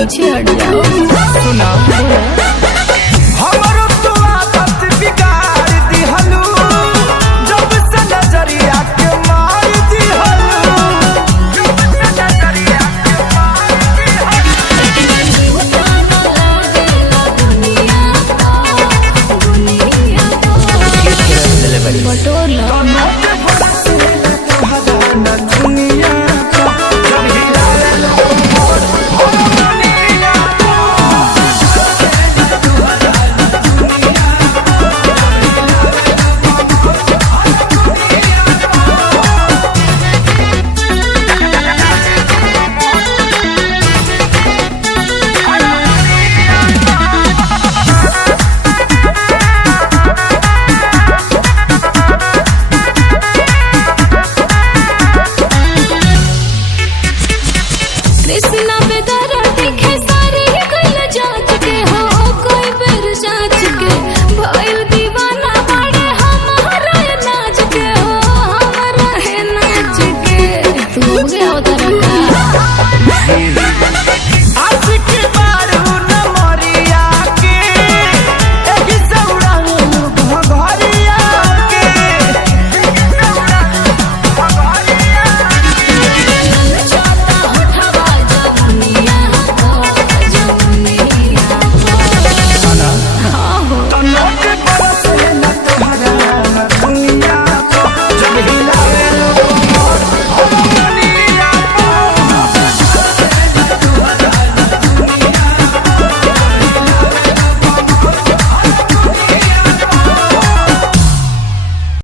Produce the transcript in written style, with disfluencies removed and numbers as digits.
पीछे हट जाओ। सुना हमरो तो आदत बिगाड़ दिहलू, जब से नजरिया के मार दिहलू, जब से नजरिया के मार दिहलू। बटोर लो। कृष्णा बेदारा दिखे सारी गल जांच के हो, कोई बेर जांच के भइल दीवाना बड़े हमारा नाच के हो, हमारा है नाच के तू हो गया उधर का।